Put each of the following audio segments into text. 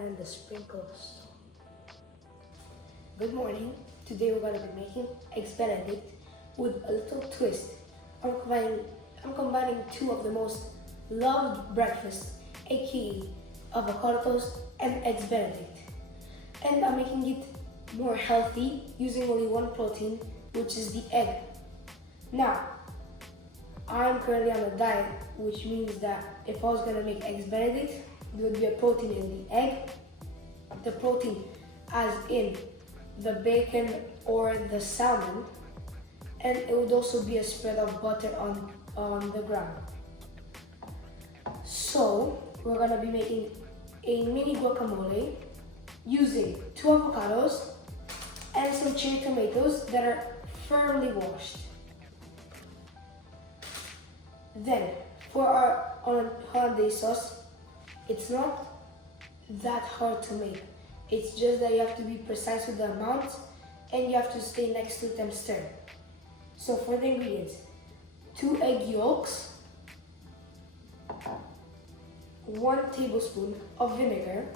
and the sprinkles. Good morning. Today we're going to be making Eggs Benedict with a little twist. I'm combining two of the most loved breakfasts, aka avocado toast and Eggs Benedict. And I'm making it more healthy using only one protein, which is the egg. Now, I'm currently on a diet, which means that if I was going to make Eggs Benedict, there would be a protein in the egg, the protein as in the bacon or the salmon, and it would also be a spread of butter on the ground. So we're going to be making a mini guacamole using 2 avocados and some cherry tomatoes that are firmly washed. Then for our hollandaise sauce, it's not that hard to make. It's just that you have to be precise with the amounts and you have to stay next to it and stir. So for the ingredients, 2 egg yolks, 1 tablespoon of vinegar,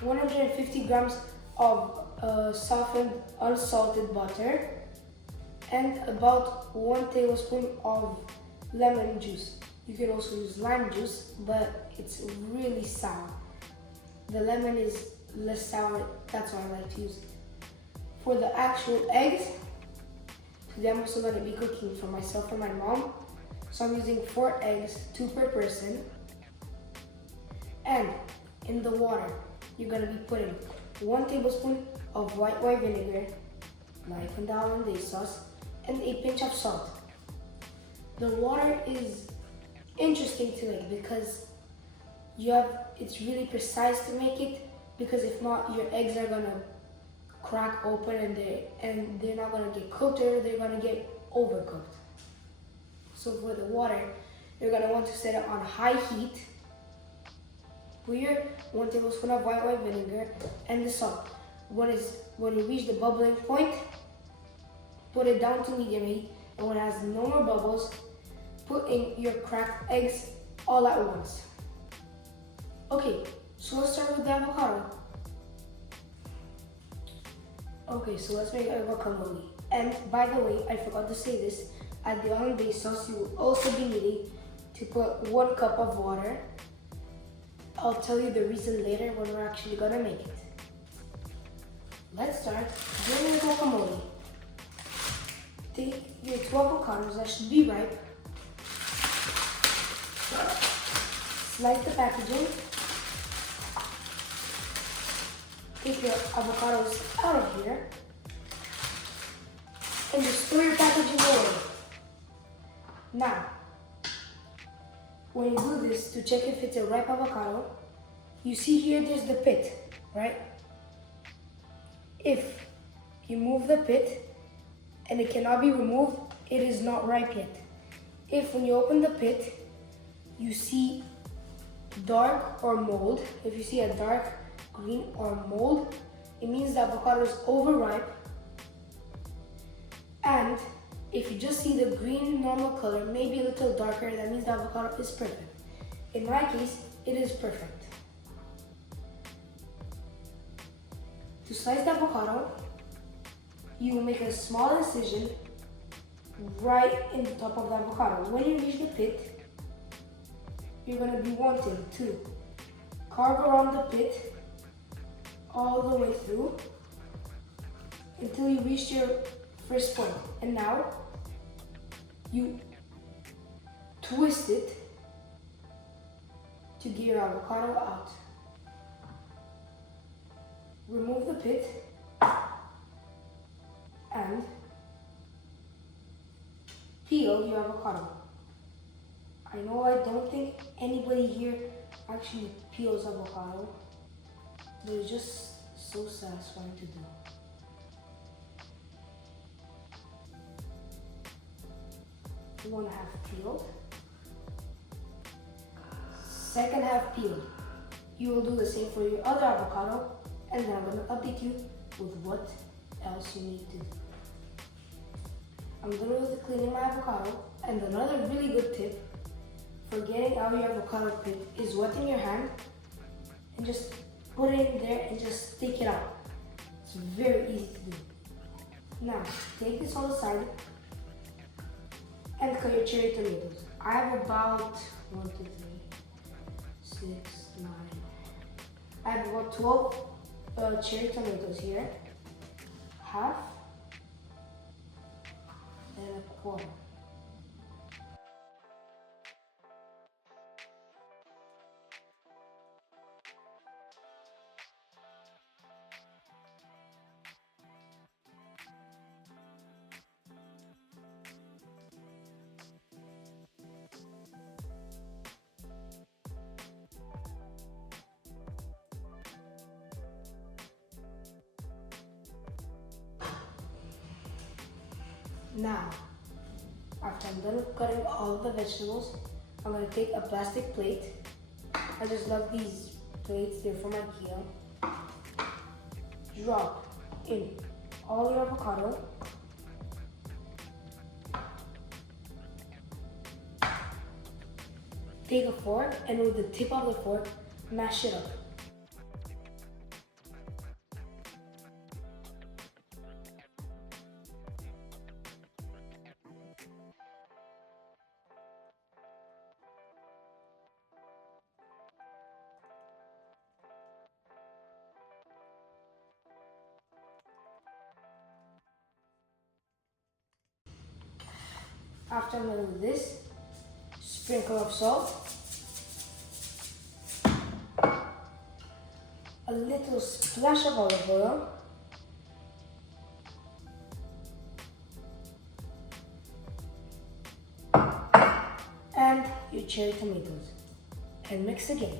150 grams of softened unsalted butter, and about 1 tablespoon of lemon juice. You can also use lime juice, but it's really sour. The lemon is less sour, that's why I like to use it. For the actual eggs, today I'm also going to be cooking for myself and my mom. So I'm using 4 eggs, 2 per person. And in the water, you're going to be putting 1 tablespoon of white wine vinegar, like in the hollandaise sauce, and a pinch of salt. The water is interesting to make because it's really precise to make it, because if not, your eggs are gonna crack open and they're not gonna get cooked, or they're gonna get overcooked. So for the water, you're gonna want to set it on high heat. Put your 1 tablespoon of white wine vinegar and the salt. When you reach the bubbling point, put it down to medium heat, and when it has no more bubbles, put in your cracked eggs all at once. Okay, so let's start with the avocado. Okay, so let's make a guacamole. And by the way, I forgot to say this, at the hollandaise sauce, you will also be needing to put 1 cup of water. I'll tell you the reason later when we're actually gonna make it. Let's start doing the guacamole. Take your 2 avocados that should be ripe. Slice the packaging. Take your avocados out of here and just throw your packaging away. Now, when you do this to check if it's a ripe avocado, you see here there's the pit, right? If you move the pit and it cannot be removed, it is not ripe yet. If when you open the pit, you see dark or mold, if you see a dark green or mold, it means the avocado is overripe. And if you just see the green normal color, maybe a little darker, that means the avocado is perfect. In my case, it is perfect. To slice the avocado, you will make a small incision right in the top of the avocado. When you reach the pit, you're going to be wanting to carve around the pit all the way through until you reach your first point. And now you twist it to get your avocado out. Remove the pit and peel your avocado. I know I don't think anybody here actually peels avocado, but it's just so satisfying to do. One half peeled. Second half peeled. You will do the same for your other avocado, and then I'm going to update you with what else you need to do. I'm done with the cleaning my avocado, and another really good tip for getting out your avocado pit is wetting your hand and just put it in there and just take it out. It's very easy to do. Now, take this all aside and cut your cherry tomatoes. I have about 1, 2, 3, 6, 9. I have about 12 cherry tomatoes here. Half and a quarter. Now, after I'm done with cutting all the vegetables, I'm going to take a plastic plate. I just love these plates, they're from IKEA. Drop in all your avocado. Take a fork and with the tip of the fork, mash it up. After I'm done with this, sprinkle of salt, a little splash of olive oil, and your cherry tomatoes, and mix again.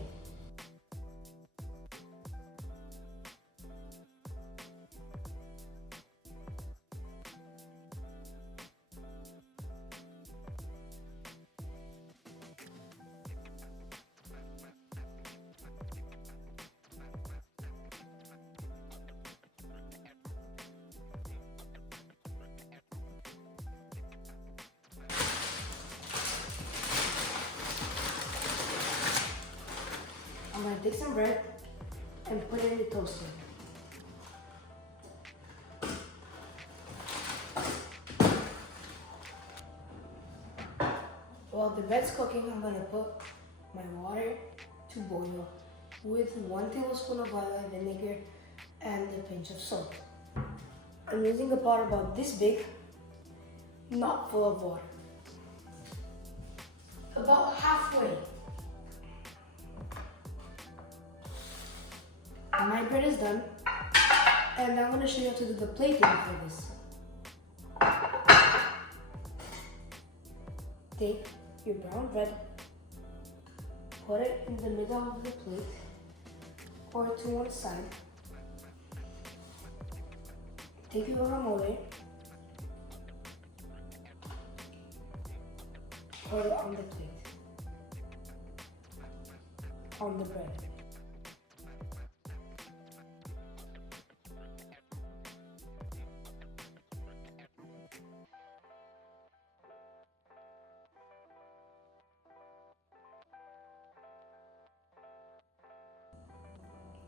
I'm going to take some bread and put it in the toaster. While the bread's cooking, I'm going to put my water to boil with 1 tablespoon of white vinegar and a pinch of salt. I'm using a pot about this big, not full of water. About halfway. My bread is done, and I'm going to show you how to do the plating for this. Take your brown bread, put it in the middle of the plate or to one side. Take your guacamole, put it on the plate, on the bread.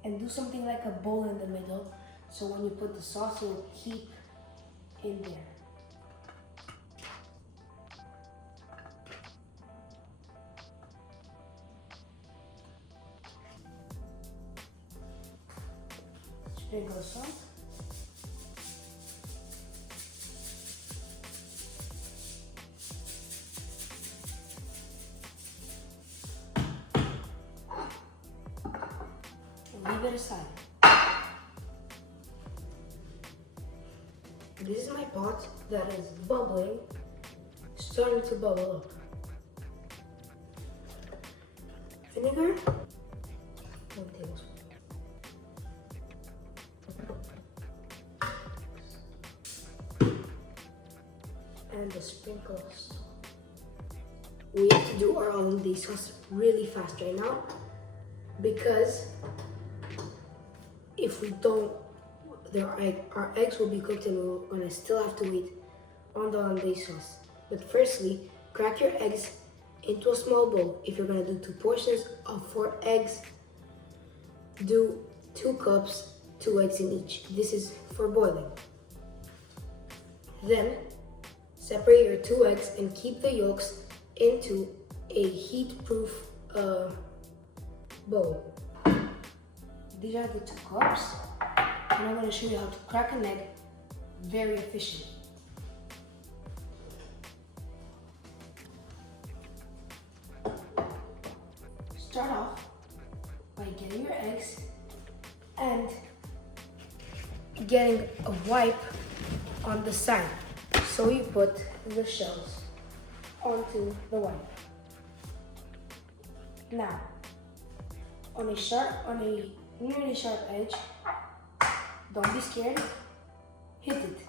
And do something like a bowl in the middle, so when you put the sauce, it will keep in there. Sprinkle salt. Leave it aside. This is my pot that is bubbling, starting to bubble up. Vinegar, 1 tablespoon. And a sprinkle of salt. We have to do our hollandaise sauce really fast right now, because if we don't, our eggs will be cooked and we're gonna still have to wait on the hollandaise sauce. But firstly, crack your eggs into a small bowl. If you're gonna do 2 portions of 4 eggs, do 2 cups, 2 eggs in each. This is for boiling. Then separate your 2 eggs and keep the yolks into a heat-proof bowl. These are the 2 cups, and I'm going to show you how to crack an egg very efficiently. Start off by getting your eggs and getting a wipe on the side. So you put the shells onto the wipe. Now, on a nearly sharp edge, don't be scared, hit it.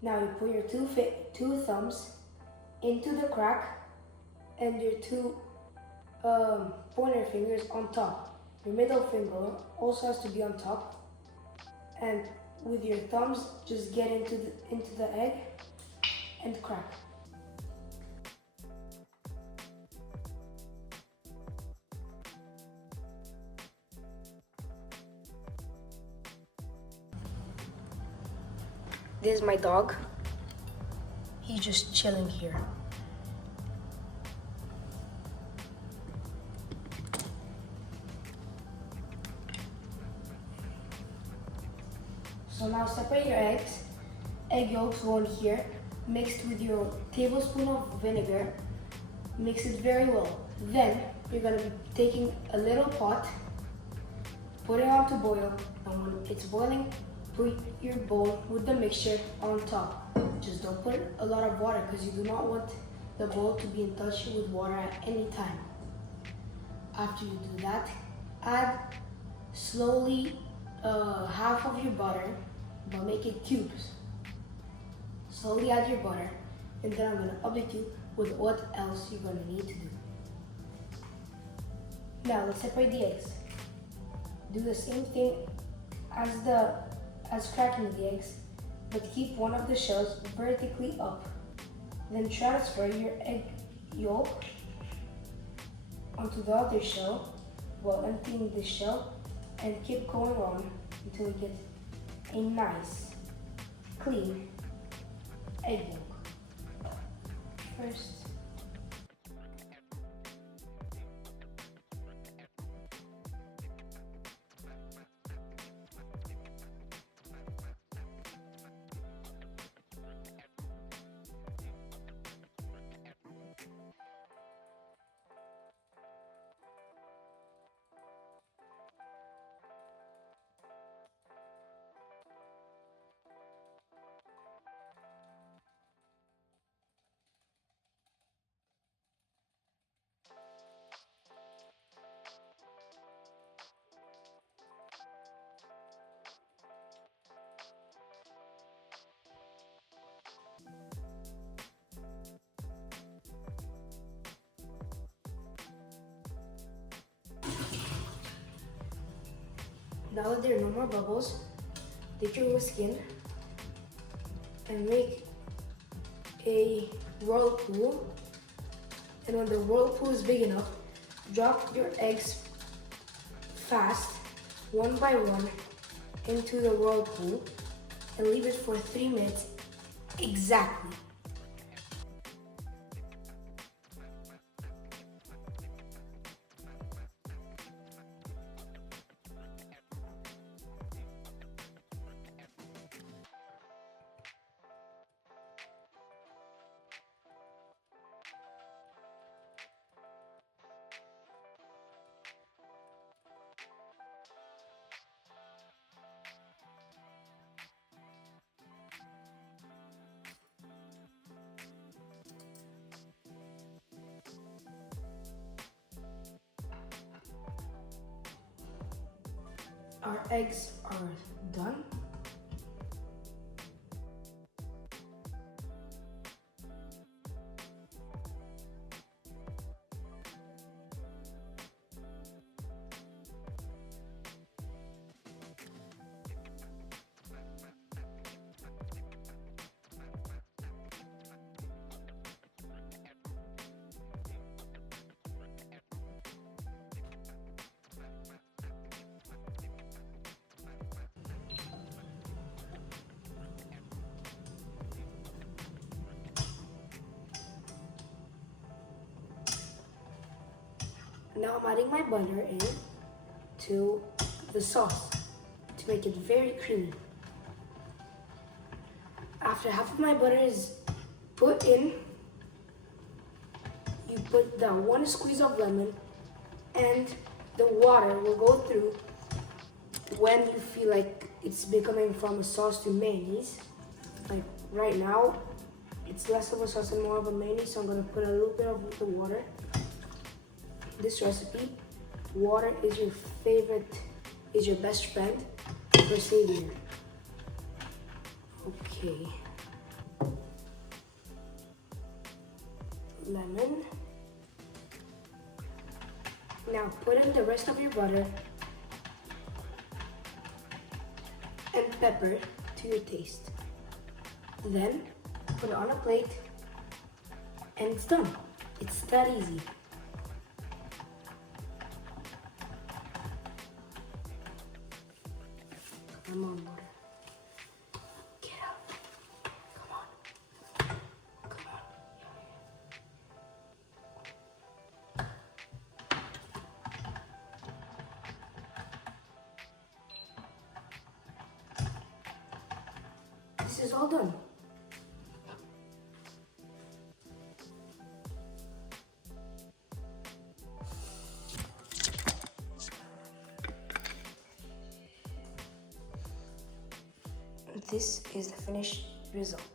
Now you put your two thumbs into the crack and your 2 pointer fingers on top. Your middle finger also has to be on top, and with your thumbs just get into the egg and crack. This is my dog. He's just chilling here. So now separate your eggs. Egg yolks go in here, mixed with your tablespoon of vinegar. Mix it very well. Then you're gonna be taking a little pot, put it on to boil, and when it's boiling, put your bowl with the mixture on top. Just don't put a lot of water because you do not want the bowl to be in touch with water at any time. After you do that, add slowly half of your butter, but make it cubes. Slowly add your butter, and then I'm gonna update you with what else you're gonna need to do. Now let's separate the eggs. Do the same thing as cracking the eggs, but keep one of the shells vertically up. Then transfer your egg yolk onto the other shell while emptying the shell, and keep going on until you get a nice, clean egg yolk. First, now that there are no more bubbles, take your whisk in and make a whirlpool. And when the whirlpool is big enough, drop your eggs fast, one by one, into the whirlpool and leave it for 3 minutes exactly. Our eggs are done. Now I'm adding my butter in to the sauce to make it very creamy. After half of my butter is put in, you put the 1 squeeze of lemon, and the water will go through when you feel like it's becoming from a sauce to mayonnaise. Like right now, it's less of a sauce and more of a mayonnaise, so I'm gonna put a little bit of the water. This recipe, water is your best friend for savior. Okay. Lemon. Now put in the rest of your butter and pepper to your taste. Then put it on a plate and it's done. It's that easy. Come on, water. Get out. Come on. Come on. This is all done. This is the finished result.